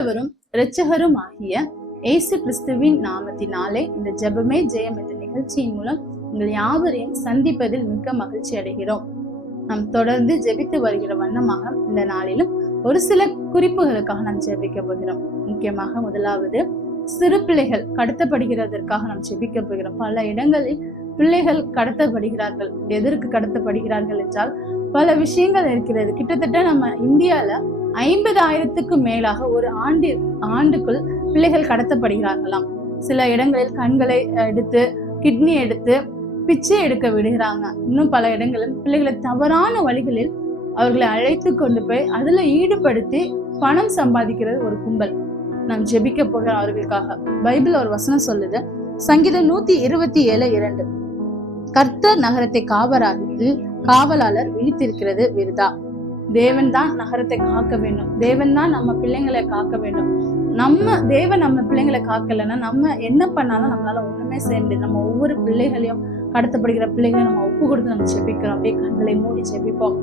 ஆண்டவரும் இரட்சகரும் ஆகிய இயேசு கிறிஸ்துவின் நாமத்தினாலே இந்த ஜெபமே ஜெயம் என்ற நிகழ்ச்சியின் மூலம் உங்கள் யாவரையும் சந்திப்பதில் மிக்க மகிழ்ச்சி அடைகிறோம். நாம் தொடர்ந்து ஜெபித்து வருகிற வண்ணமாக இந்த நாளிலும் ஒரு சில குறிப்புகளுக்காக நாம் ஜெபிக்க போகிறோம். முக்கியமாக முதலாவது, சிறு பிள்ளைகள் கடத்தப்படுகிறதற்காக நாம் ஜெபிக்க போகிறோம். பல இடங்களில் பிள்ளைகள் கடத்தப்படுகிறார்கள். எதற்கு கடத்தப்படுகிறார்கள் என்றால் பல விஷயங்கள் இருக்கிறது. கிட்டத்தட்ட நம்ம இந்தியால 50,000க்கு மேலாக ஒரு ஆண்டுக்குள் பிள்ளைகள் கடத்தப்படுகிறார்களாம். சில இடங்களில் கண்களை எடுத்து, கிட்னி எடுத்து, பிச்சை எடுக்க விடுகிறாங்க. இன்னும் பல இடங்களில் பிள்ளைகளை தவறான வழிகளில் அவர்களை அழைத்து கொண்டு போய் அதுல ஈடுபடுத்தி பணம் சம்பாதிக்கிறது ஒரு கும்பல். நாம் ஜெபிக்க போகிற அவர்களுக்காக. பைபிள் ஒரு வசனம் சொல்லுது, சங்கீதம் 127:2, கர்த்தர் நகரத்தை காவலாளர் விழித்திருக்கிறது விருதா. தேவன் தான் நகரத்தை காக்க வேண்டும். தேவன் தான் நம்ம பிள்ளைங்களை காக்க வேண்டும். தேவன் நம்ம பிள்ளைங்களை காக்கலைன்னா நம்ம என்ன பண்ணாலும் நம்மளால ஒண்ணுமே செய்ய முடியாது. நம்ம ஒவ்வொரு பிள்ளைகளையும், கடத்தப்படுகிற பிள்ளைகளையும் நம்ம ஒப்பு கொடுத்து நம்ம ஜெபிக்கிறோம். அப்படியே கண்களை மூடி ஜெபிப்போம்.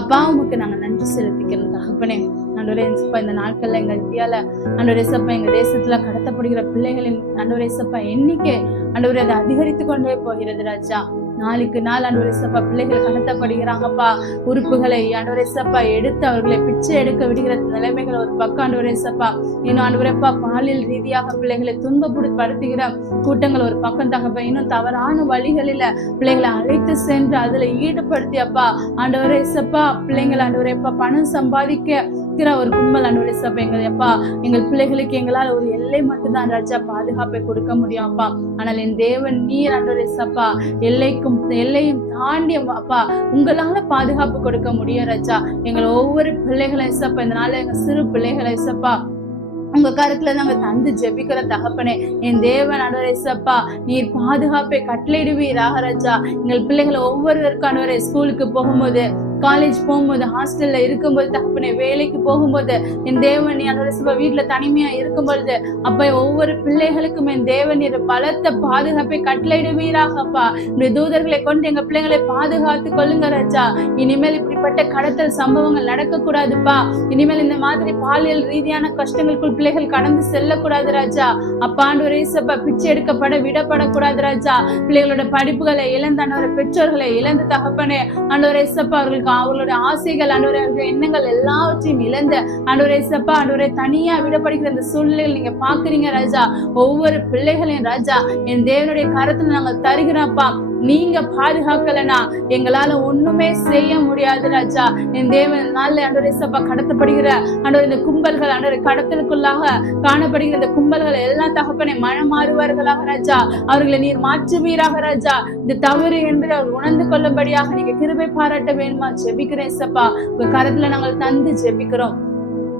அப்பா, உமக்கு நாங்க நன்றி செலுத்திக்கணும் தகப்பனே. ஆண்டவரே, இந்த நாட்கள்ல எங்க இந்தியால ஆண்டவரே சப்பா, எங்க தேசத்துல கடத்தப்படுகிற பிள்ளைகளின் ஆண்டவரே சப்பா எண்ணிக்கை ஆண்டவரே அதை அதிகரித்து கொண்டே போகிறது ராஜா. நாளுக்கு நாள் ஆண்டவரே சப்பா பிள்ளைகள் கடத்தப்படுகிறாங்கப்பா. உறுப்புகளை ஆண்டவரே சப்பா எடுத்து அவர்களை பிச்சை எடுக்க விடுகிற நிலைமைகள் ஒரு பக்கம் ஆண்டவரே சப்பா. இன்னும் ஆண்டவரேப்பா பாலியல் ரீதியாக பிள்ளைகளை துன்பப்படுத்துகிற கூட்டங்கள் ஒரு பக்கம் தகப்பா. இன்னும் தவறான வழிகளில பிள்ளைகளை அழைத்து சென்று அதுல ஈடுபடுத்தி அப்பா ஆண்டவரே சப்பா பிள்ளைங்கள் ஆண்டவரேப்பா பணம் சம்பாதிக்க ஒரு கும்பல் ஆண்டவரே சப்பா. எங்கள் பிள்ளைகளுக்கு எங்களால் ஒரு எல்லை மட்டும்தான் ராஜா பாதுகாப்பை கொடுக்க முடியும் அப்பா. ஆனால் என் தேவன் நீர் ஆண்டவரே சப்பா எல்லையும் தாண்டி அப்பா உங்களால பாதுகாப்பு கொடுக்க முடியும் ராஜா. எங்களை ஒவ்வொரு பிள்ளைகளை சப்பா, இந்த நாள் எங்க சிறு பிள்ளைகளை சப்பா உங்க கருத்துல நாங்க தந்து ஜெபிக்கிற தகப்பனே. என் தேவன் ஆண்டவரே சப்பா நீர் பாதுகாப்பை கட்டளையிடுவீராக ராஜா. எங்கள் பிள்ளைகளை ஒவ்வொருவருக்கும் ஆண்டவரே ஸ்கூலுக்கு போகும்போது, காலேஜ் போகும்போது, ஹாஸ்டல்ல இருக்கும்போது தகப்பனே, வேலைக்கு போகும்போது என் தேவன் ஆண்டவரே வீட்டுல தனிமையா இருக்கும் பொழுது அப்ப ஒவ்வொரு பிள்ளைகளுக்கும் என் தேவன் பலத்த பாதுகாப்பை கட்டளையிடுவீராக அப்பா. இந்த தூதர்களை கொண்டு எங்க பிள்ளைங்களை பாதுகாத்து கொள்ளுங்க ராஜா. இனிமேல் இப்படிப்பட்ட கடத்தல் சம்பவங்கள் நடக்க கூடாதுப்பா. இனிமேல் இந்த மாதிரி பாலியல் ரீதியான கஷ்டங்களுக்குள் பிள்ளைகள் கடந்து செல்லக்கூடாது ராஜா. அப்பா ஆண்டவரே சப்பா பிச்சை எடுக்கப்பட விடப்படக்கூடாது ராஜா. பிள்ளைகளோட படிப்புகளை இழந்த ஆண்டவரே, பெற்றோர்களை இழந்த தகப்பனே ஆண்டவரே சப்பா அவர்களுடைய ஆசைகள் ஆண்டவரே, எண்ணங்கள் எல்லாவற்றையும் இழந்த ஆண்டவரே சப்பா ஆண்டவரே தனியா விடப்படுகிற இந்த சூழ்நிலைகள் நீங்க பாக்குறீங்க ராஜா. ஒவ்வொரு பிள்ளைகளையும் ராஜா என் தேவனுடைய கரத்துல நாங்கள் தருகிறோம்ப்பா. நீங்க பாதுகாக்கலனா எங்களால ஒண்ணுமே செய்ய முடியாது ராஜா. என் தேவன் நாள்ல ஆண்டவரே சப்பா கடத்தப்படுகிற ஆண்டவரே இந்த கும்பல்கள் ஆண்டவரே கடத்தலுக்குள்ளாக காணப்படுகிற இந்த கும்பல்கள் எல்லாம் தகப்பனை மனமாறுவார்களாக ராஜா. அவர்களை நீர் மாற்றுவீராக ராஜா. இந்த தவறு என்று அவர் உணர்ந்து கொள்ளும்படியாக நீங்க கிருபை பாராட்ட வேணுமா ஜெபிக்கிறேன் சப்பா. உங்க கரத்துல நாங்கள் தந்து ஜெபிக்கிறோம்.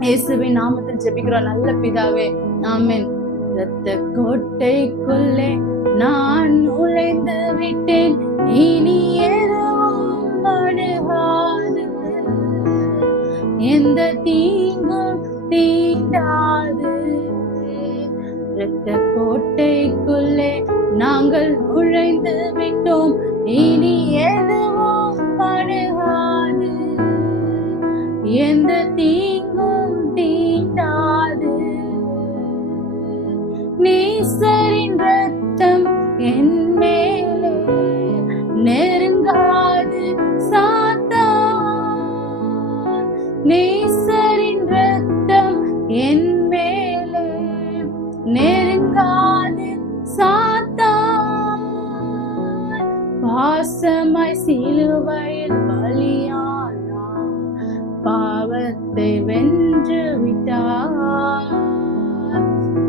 இயேசுவின் நாமத்தில் ஜெபிக்கிறோம் நல்ல பிதாவே, ஆமென். இரத்த கோட்டைக்குள்ளே நான் நுழைந்து விட்டேன், இனி எதுவும் அணுகாது, எந்த தீங்கும் தீண்டாது. இரத்த கோட்டைக்குள்ளே நாங்கள் நுழைந்து விட்டோம், இனி எதுவும் அணுகாது, எந்த தீங்கும் தீண்டாது. நேசரின் ரத்தம் என் மேலே நெருங்காது சாத்தான், நேசரின் ரத்தம் என் மேலே நெருங்காது சாத்தான். பாசமாய் சிலுவையில் பலியானார், பாவத்தை வென்று விட்டார்.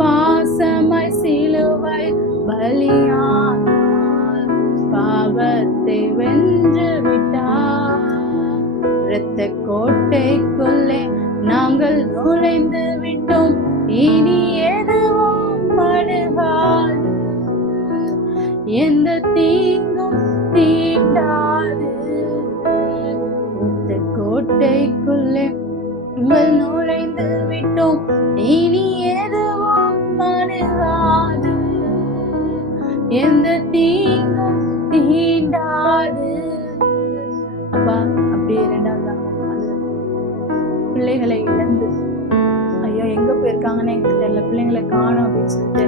பாசமாய் சிலுவை பலியானார், பாவத்தை வென்று விட்டார். இரத்த கோட்டைக்குள்ளே நாங்கள் நுழைந்து விட்டோம், இனி எதுவும் அணுகாது, எந்த தீங்கும் தீண்டாது. இரத்த கோட்டைக்குள்ளே நாங்கள் நுழைந்து விட்டோம், இனி எதுவும் அணுகாது, எந்த தீங்கும் தீண்டாது. அப்பா அப்படியே இரண்டாவது பிள்ளைகளை இழந்து ஐயா எங்க போயிருக்க இருக்காங்கன்னு எங்களுக்கு தெரியல, பிள்ளைங்களை காணும் அப்படின்னு சொல்லிட்டு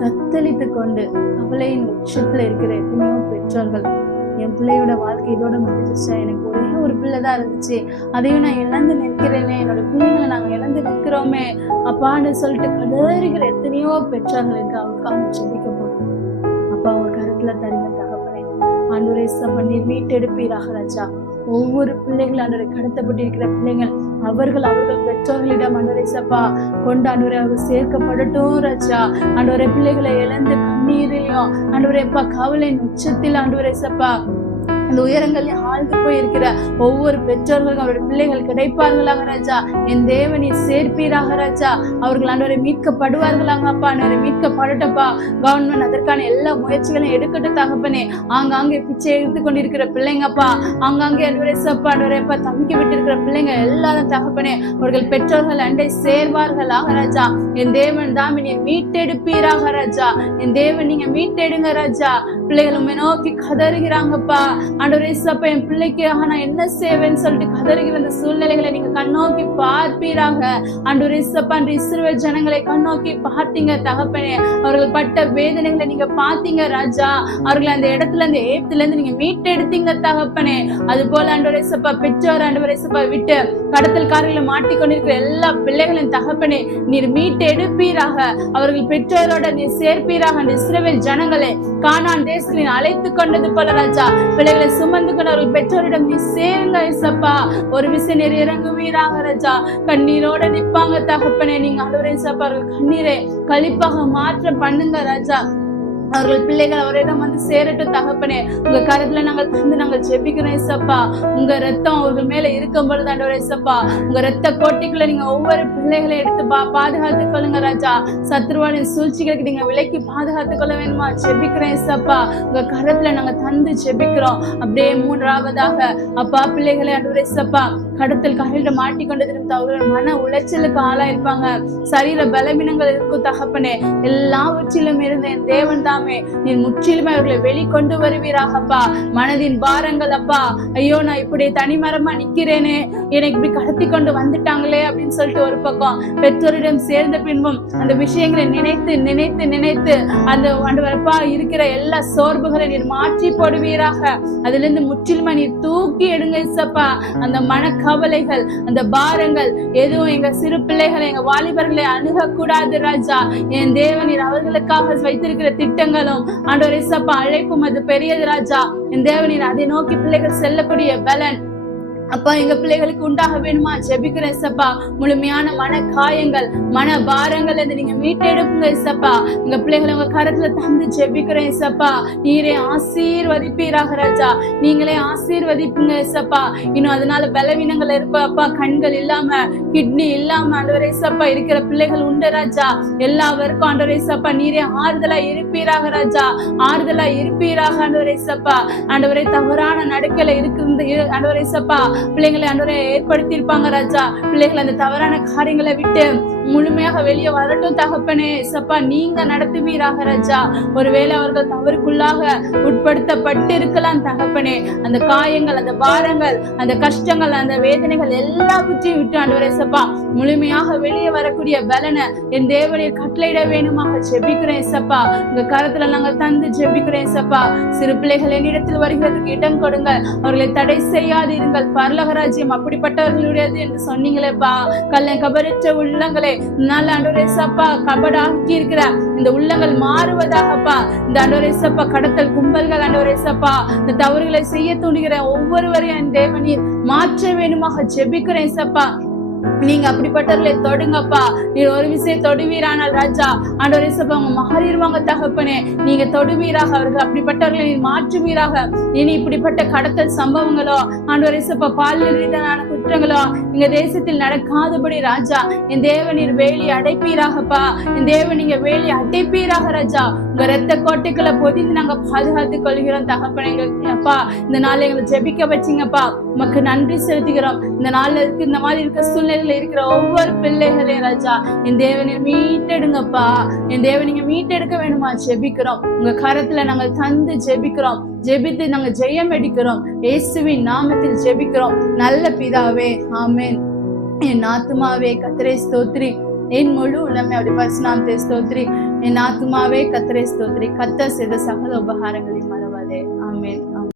தத்தளித்து கொண்டு கவலையின் உச்சத்துல இருக்கிற எத்தனையோ பெற்றோர்கள், என் பிள்ளையோட வாழ்க்கை இதோட முடிஞ்சிருச்சா, எனக்கு ஒரே ஒரு பிள்ளைதான் இருந்துச்சு, அதையும் நான் இழந்து நிற்கிறேனே, என்னோட பிள்ளைங்களை நாங்க இழந்து நிற்கிறோமே அப்பான்னு சொல்லிட்டு கதறுகிற எத்தனையோ பெற்றோர்கள் இருக்கு. அவங்களுக்காக ஜெபிக்க போறோம். அப்பா உங்க கருத்துல தருங்க தகப்பனே. ஆண்டவரே சப்பா நீர் மீட்டெடுப்பீராக ராஜா. ஒவ்வொரு பிள்ளைகள் ஆண்டவரை கடத்தப்பட்டிருக்கிற பிள்ளைகள் அவர்கள் பெற்றோர்களிடம் ஆண்டவரை சப்பா கொண்டு ஆண்டவரை அவர் சேர்க்கப்படட்டும் ராஜா. ஆண்டவரை பிள்ளைகளை இழந்து கண்ணீரிலையும் ஆண்டவரை அப்பா கவலையின் உச்சத்தில் ஆண்டவரை சப்பா அந்த உயரங்களில் ஆழ்ந்து போய் இருக்கிற ஒவ்வொரு பெற்றோர்களும் அவருடைய பிள்ளைகள் கிடைப்பார்களாக ராஜா. என் தேவனை சேர்ப்பீராக ராஜா. அவர்கள் ஆண்டவரை மீட்கப்படுவார்களாங்க அப்பா. ஆண்டவரை மீட்கப்படட்டப்பா. கவர்மெண்ட் அதற்கான எல்லா முயற்சிகளையும் எடுக்கட்டும் தகப்பனே. ஆங்காங்கே பிச்சை எடுத்து கொண்டிருக்கிற பிள்ளைங்கப்பா, ஆங்காங்கே ஆண்டவரை சப்பா ஆண்டவரைப்பா தம்பிக்க விட்டு இருக்கிற பிள்ளைங்க எல்லாரும் தகப்பனே அவர்கள் பெற்றோர்கள் அண்டை சேர்வார்களாக ராஜா. என் தேவன் தாமே நீ மீட்டெடுப்பீராக ராஜா. என் தேவன் நீங்க மீட்டெடுங்க ராஜா. பிள்ளைகள் உண்மை நோக்கி கதறுகிறாங்கப்பா. ஆண்டவரே சப்பா என் பிள்ளைக்காக நான் என்ன செய்வேன்னு சொல்லிட்டு கதறுகிற அந்த சூழ்நிலைகளை நீங்க கண்ணோக்கி பார்ப்பீராக. ஆண்டவரே சப்பா இஸ்ரவேல் ஜனங்களை கண்ணோக்கி பார்த்தீங்க தகப்பனே. அவர்கள் பட்ட வேதனைகளை நீங்க பார்த்தீங்க ராஜா. அவர்களை அந்த இடத்துல இருந்து ஏத்துல இருந்து நீங்க மீட்டெடுத்தீங்க தகப்பனே. அது போல ஆண்டவரே சப்பா பெற்றோர் ஆண்டவரே சப்பா விட்டு கடத்தல்காரர்களை மாட்டிக்கொண்டிருக்கிற எல்லா பிள்ளைகளின் தகப்பனே நீர் மீட்டு எடுப்பீராக. அவர்கள் பெற்றோரோட நீர் சேர்ப்பீராக. அந்த இஸ்ரவேல் ஜனங்களை கானான் தேசத்தில் அழைத்து கொண்டது போல ராஜா பிள்ளைகளை சுமந்து கொண்டு அவர்கள் பெற்றோரிடம் நீ சேருங்க இசப்பா. ஒரு விஷயம் நீர் இறங்குவீராக ராஜா. கண்ணீரோட நிப்பாங்க தகப்பனே. நீங்க ஆண்டவரே சப்பா அவர்கள் கண்ணீரை களிப்பாக மாற்ற பண்ணுங்க ராஜா. அவர்கள் பிள்ளைகள் அவரிடம் வந்து சேரட்டும் தகப்பனே. உங்க கருத்துல நாங்கள் தந்து நாங்கள் ஜெபிக்கிறோம் இசப்பா. உங்க ரத்தம் அவர்கள் மேல இருக்கும் பொழுது ஆண்டவரே இசப்பா உங்க ரத்த கோட்டைக்குள்ள நீங்க ஒவ்வொரு பிள்ளைகளை எடுத்து பாதுகாத்துக் கொள்ளுங்க ராஜா. சத்ருவானின் சூழ்ச்சிகளுக்கு நீங்க விலக்கி பாதுகாத்துக் கொள்ள வேணுமா ஜெபிக்கிறேன் இசப்பா. உங்க கருத்துல நாங்க தந்து ஜெபிக்கிறோம். அப்படியே மூன்றாவதாக அப்பா பிள்ளைகளை ஆண்டவரே இசப்பா கடத்தல் காரில் மாட்டிக்கொண்டது அவர்கள் மன உளைச்சலுக்கு ஆளாயிருப்பாங்க. சரீர பலவீனங்கள் இருக்கும் தகப்பனே. எல்லாவற்றிலும் இருந்த என் தேவன் தாமே நீ முற்றிலுமே அவர்களை வெளிக்கொண்டு வருவீராகப்பா. மனதின் பாரங்கள் அப்பா, ஐயோ நான் இப்படி தனிமரமா நிக்கிறேனே, எனக்கு இப்படி கடத்தி கொண்டு வந்துட்டாங்களே அப்படின்னு சொல்லிட்டு ஒரு பக்கம் பெற்றோரிடம் சேர்ந்த பின்பும் அந்த விஷயங்களை நினைத்து நினைத்து நினைத்து அந்த ஆண்டவரப்பா இருக்கிற எல்லா சோர்வுகளை நீர் மாற்றி போடுவீராக. அதுல இருந்து முற்றிலுமா நீர் தூக்கி எடுங்க இசப்பா. அந்த மன கவலைகள் அந்த பாரங்கள் எதுவும் எங்க சிறு பிள்ளைகளை எங்க வாலிபர்களை அணுகக்கூடாது ராஜா. என் தேவனீர் அவர்களுக்காக வைத்திருக்கிற திட்டங்களும் ஆண்டவரே சப்பா அழைப்பும் அது பெரியது ராஜா. என் தேவனீர் அதை நோக்கி பிள்ளைகள் செல்லக்கூடிய பலன் அப்பா எங்க பிள்ளைகளுக்கு உண்டாக வேணுமா ஜெபிக்கிறேன் சப்பா. முழுமையான மன காயங்கள் மன பாரங்கள் நீங்க மீட்டெடுப்புங்க சப்பா. எங்க பிள்ளைகளை உங்க கரத்துல தந்து ஜெபிக்கிறேன் சப்பா. நீரே ஆசீர்வதிப்பீராக ராஜா. நீங்களே ஆசீர்வதிப்புங்க சப்பா. இன்னும் அதனால பலவீனங்கள் இருப்ப அப்பா, கண்கள் இல்லாம கிட்னி இல்லாம ஆண்டவரே சப்பா இருக்கிற பிள்ளைகள் உண்டு ராஜா. எல்லாருக்கும் ஆண்டவரே சப்பா நீரே ஆறுதலா இருப்பீராக ராஜா. ஆறுதலா இருப்பீராக ஆண்டவரே சப்பா. ஆண்டவரே தவறான நடுக்கல இருக்கு ஆண்டவரே சப்பா பிள்ளைங்களை ஆண்டவரே ஏற்படுத்தி இருப்பாங்க ராஜா. பிள்ளைகள் அந்த தவறான காரியங்களை விட்டு முழுமையாக வெளியே வரட்டும் தகப்பனே சப்பா. நீங்க நடத்துவீராக ராஜா. ஒருவேளை அவர்கள் தவறுக்குள்ளாக உட்படுத்தப்பட்டு இருக்கலாம் தகப்பனே. அந்த காயங்கள் அந்த பாரங்கள் அந்த கஷ்டங்கள் அந்த வேதனைகள் எல்லாவற்றையும் விட்டு ஆண்டவரே சப்பா முழுமையாக வெளியே வரக்கூடிய பலனை என் தேவனில் கட்டளையிட வேணுமாக ஜெபிக்கிறேன் சப்பா. உங்க கரத்துல நாங்கள் தந்து ஜெபிக்கிறேன் சப்பா. சிறு பிள்ளைகள் என்னிடத்தில் வருகிறதுக்கு இடம் கொடுங்க, அவர்களை தடை செய்யாதிருங்கள். பரலோக ராஜ்யம் அப்படிப்பட்டவர்களுடையது என்று சொன்னீங்களேப்பா. கல்லை கபரற்ற உள்ளங்களே நல்ல ஆண்டவரே சப்பா கபடாக்கி இருக்கிற இந்த உள்ளங்கள் மாறுவதாகப்பா. இந்த ஆண்டவரே சப்பா கடத்தல் கும்பல்கள் ஆண்டவரே சப்பா இந்த தவறுகளை செய்ய தூண்டுகிற ஒவ்வொருவரையும் என் தேவனீர் மாற்ற வேணுமாக ஜெபிக்கிறேன் சப்பா. நீங்க அப்படிப்பட்டவர்களை தொடுங்கப்பா. நீ ஒரு விஷயம் தொடுவீரானால் ராஜா ஆண்டவரே சப்பா அவங்க மாறிடுவாங்க தகப்பனே. நீங்க தொடுவீராக அவர்கள் அப்படிப்பட்டவர்களை நீ மாற்றுவீராக. இனி இப்படிப்பட்ட கடத்தல் சம்பவங்களோ ஆண்டவரே சப்பா பாலியல் ரீதியான குற்றங்களோ எங்க தேசத்தில் நடக்காதபடி ராஜா என் தேவனீர் வேலி அடைப்பீராகப்பா. என் தேவன் நீங்க வேலி அடைப்பீராக ராஜா. உங்க ரத்த கோட்டைக்குள்ள பொதிந்து நாங்க பாதுகாத்துக் கொள்கிறோம் தகப்பனே. அப்பா இந்த நாள் எங்களை ஜெபிக்க வச்சிங்கப்பா. உமக்கு நன்றி செலுத்துகிறோம். இந்த நாள்ல இருக்கு இந்த மாதிரி இருக்க சூழ்நிலையில இருக்கிற ஒவ்வொரு பிள்ளைகளையும் ராஜா என் தேவனை மீட்டெடுங்கப்பா. என் தேவன் நீங்க மீட்டெடுக்க வேணுமா ஜெபிக்கிறோம். உங்க கரத்துல நாங்கள் தந்து ஜெபிக்கிறோம். ஜெபித்து நாங்க ஜெயம் எடுக்கிறோம். இயேசுவின் நாமத்தில் ஜெபிக்கிறோம் நல்ல பிதாவே, ஆமென். என் ஆத்துமாவே கர்த்தரை ஸ்தோத்திரி, என் முழு உள்ளமே அப்படி பரிசுநாமத்தை ஸ்தோத்திரி. என் ஆத்துமாவே கர்த்தரை ஸ்தோத்திரி. கர்த்தர் செய்த சகல உபகாரங்களை மறவாதே. ஆமென்.